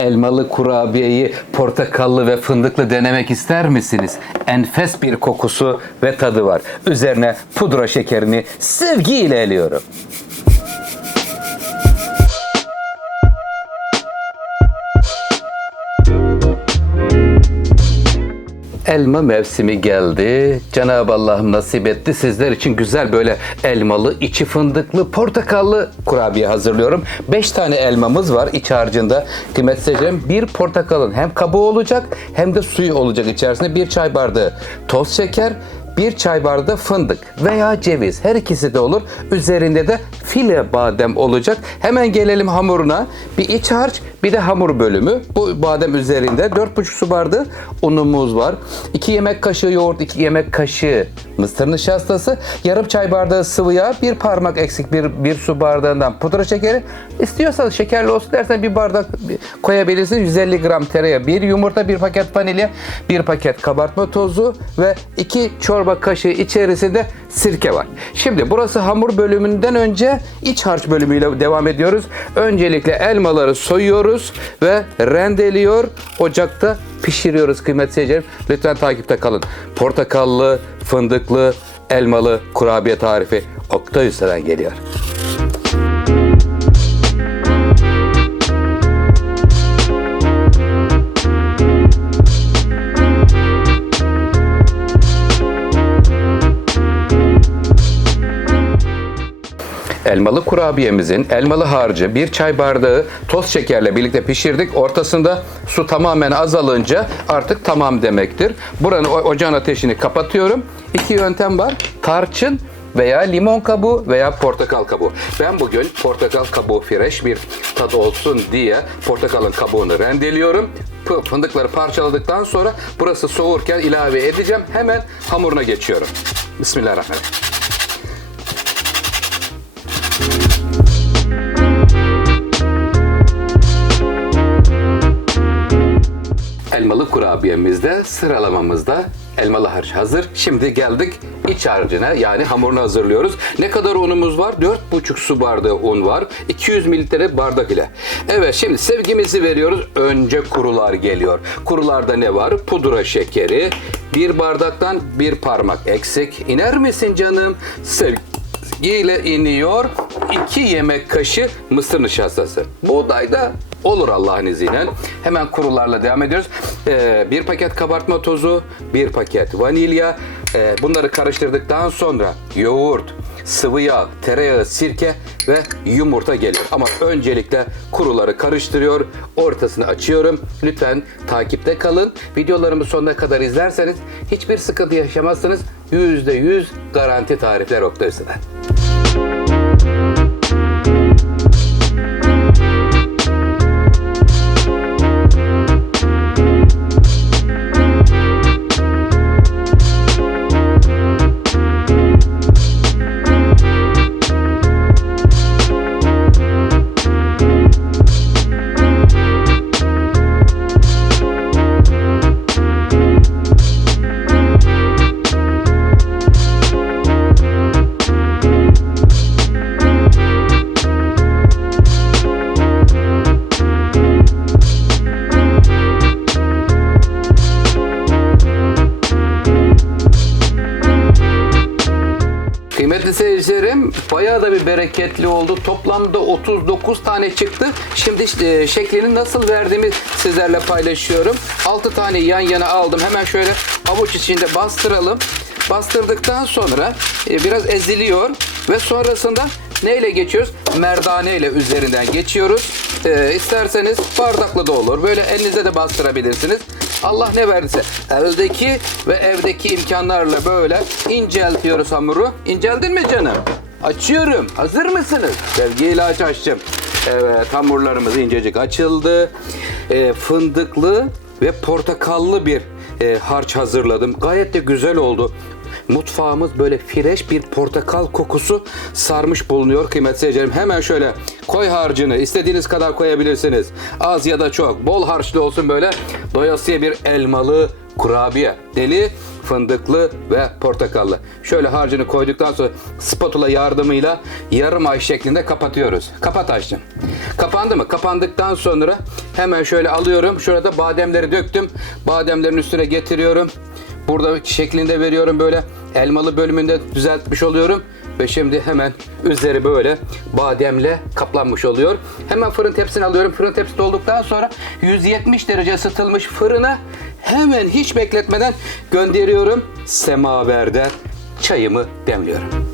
Elmalı kurabiyeyi portakallı ve fındıklı denemek ister misiniz? Enfes bir kokusu ve tadı var. Üzerine pudra şekerini sevgiyle eliyorum. Elma mevsimi geldi. Cenab-ı Allah'ım nasip etti. Sizler için güzel böyle elmalı, içi fındıklı, portakallı kurabiye hazırlıyorum. 5 tane elmamız var iç harcında. Kıymetli seyircilerim, bir portakalın hem kabuğu olacak hem de suyu olacak içerisinde. 1 çay bardağı toz şeker, 1 çay bardağı fındık veya ceviz. Her ikisi de olur. Üzerinde de file badem olacak. Hemen gelelim hamuruna. Bir iç harç, bir de hamur bölümü. Bu badem üzerinde 4,5 su bardağı unumuz var. 2 yemek kaşığı yoğurt, 2 yemek kaşığı mısır nişastası, yarım çay bardağı sıvı yağ, 1 parmak eksik bir su bardağından pudra şekeri. İstiyorsanız şekerli olsun dersen 1 bardak koyabilirsiniz. 150 gram tereyağı, 1 yumurta, 1 paket vanilya, 1 paket kabartma tozu ve 2 çorba kaşığı içerisinde sirke var. Şimdi burası hamur bölümünden önce iç harç bölümüyle devam ediyoruz. Öncelikle elmaları soyuyoruz ve rendeliyor, ocakta pişiriyoruz kıymetli seyircilerim. Lütfen takipte kalın. Portakallı, fındıklı, elmalı kurabiye tarifi Oktay Usta'dan geliyor. Elmalı kurabiyemizin elmalı harcı 1 çay bardağı toz şekerle birlikte pişirdik. Ortasında su tamamen azalınca artık tamam demektir. Buranın ocağın ateşini kapatıyorum. 2 yöntem var. Tarçın veya limon kabuğu veya portakal kabuğu. Ben bugün portakal kabuğu fresh bir tadı olsun diye portakalın kabuğunu rendeliyorum. Fındıkları parçaladıktan sonra burası soğurken ilave edeceğim. Hemen hamuruna geçiyorum. Bismillahirrahmanirrahim. Elmalı kurabiyemizde sıralamamızda elmalı harç hazır. Şimdi geldik iç harcına, yani hamurunu hazırlıyoruz. Ne kadar unumuz var? 4,5 su bardağı un var. 200 mililitre bardak ile. Evet, şimdi sevgimizi veriyoruz. Önce kurular geliyor. Kurularda ne var? Pudra şekeri. 1 bardaktan 1 parmak eksik. İner misin canım? Sevgiyle iniyor. 2 yemek kaşığı mısır nişastası. Buğday da olur Allah'ın izniyle. Hemen kurularla devam ediyoruz. 1 paket kabartma tozu, 1 paket vanilya. Bunları karıştırdıktan sonra yoğurt, sıvı yağ, tereyağı, sirke ve yumurta geliyor. Ama öncelikle kuruları karıştırıyor. Ortasını açıyorum. Lütfen takipte kalın. Videolarımı sonuna kadar izlerseniz hiçbir sıkıntı yaşamazsınız. %100 garanti tarifler Oktay Usta'dan. Kıymetli seyircilerim, bayağı da bir bereketli oldu. Toplamda 39 tane çıktı. Şimdi şeklini nasıl verdiğimi sizlerle paylaşıyorum. 6 tane yan yana aldım. Hemen şöyle avuç içinde bastıralım. Bastırdıktan sonra biraz eziliyor ve sonrasında neyle geçiyoruz? Merdane ile üzerinden geçiyoruz. İsterseniz bardakla da olur. Böyle elinizde de bastırabilirsiniz. Allah ne verdiyse eldeki ve evdeki imkanlarla böyle inceltiyoruz hamuru. İnceldin mi canım? Açıyorum. Hazır mısınız? Sevgiyle açtım. Evet, hamurlarımız incecik açıldı. Fındıklı ve portakallı bir harç hazırladım. Gayet de güzel oldu. Mutfağımız böyle fresh bir portakal kokusu sarmış bulunuyor kıymetli seyircilerim. Hemen şöyle koy harcını, istediğiniz kadar koyabilirsiniz. Az ya da çok, bol harçlı olsun, böyle doyasıya bir elmalı kurabiye. Deli fındıklı ve portakallı. Şöyle harcını koyduktan sonra spatula yardımıyla yarım ay şeklinde kapatıyoruz. Kapat Ayşem. Kapandı mı? Kapandıktan sonra hemen şöyle alıyorum. Şurada bademleri döktüm. Bademlerin üstüne getiriyorum. Burada şeklinde veriyorum, böyle elmalı bölümünde düzeltmiş oluyorum. Ve şimdi hemen üzeri böyle bademle kaplanmış oluyor. Hemen fırın tepsini alıyorum. Fırın tepsi dolduktan sonra 170 derece ısıtılmış fırına hemen hiç bekletmeden gönderiyorum. Semaverde çayımı demliyorum.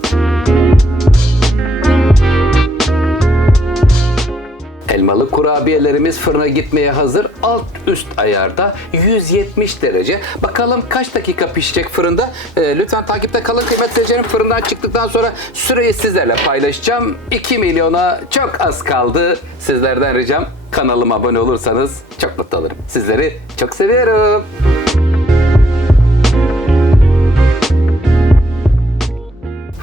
Elmalı kurabiyelerimiz fırına gitmeye hazır. Alt üst ayarda 170 derece. Bakalım kaç dakika pişecek fırında? Lütfen takipte kalın kıymetli seyircilerim. Fırından çıktıktan sonra süreyi sizlerle paylaşacağım. 2 milyona çok az kaldı. Sizlerden ricam kanalıma abone olursanız çok mutlu olurum. Sizleri çok seviyorum.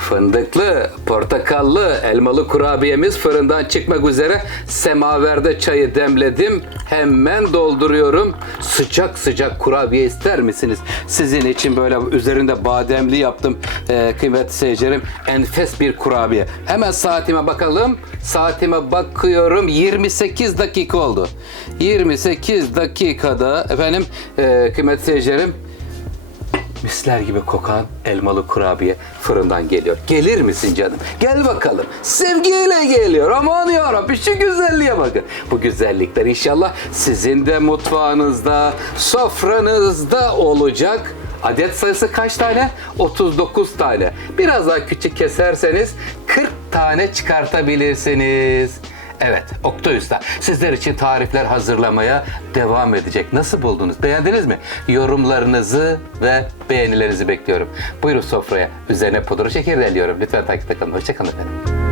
Fındıklı, portakallı, elmalı kurabiyemiz fırından çıkmak üzere. Semaverde çayı demledim. Hemen dolduruyorum. Sıcak sıcak kurabiye ister misiniz? Sizin için böyle üzerinde bademli yaptım kıymetli seyircilerim. Enfes bir kurabiye. Hemen saatime bakalım. Saatime bakıyorum. 28 dakika oldu. 28 dakikada efendim kıymetli seyircilerim, misler gibi kokan elmalı kurabiye fırından geliyor. Gelir misin canım? Gel bakalım. Sevgiyle geliyor. Aman yarabbim, şu güzelliğe bakın. Bu güzellikler inşallah sizin de mutfağınızda, sofranızda olacak. Adet sayısı kaç tane? 39 tane. Biraz daha küçük keserseniz 40 tane çıkartabilirsiniz. Evet, Oktay Usta sizler için tarifler hazırlamaya devam edecek. Nasıl buldunuz? Beğendiniz mi? Yorumlarınızı ve beğenilerinizi bekliyorum. Buyurun sofraya. Üzerine pudra şekeri de eliyorum. Lütfen takipte kalın. Hoşça kalın efendim.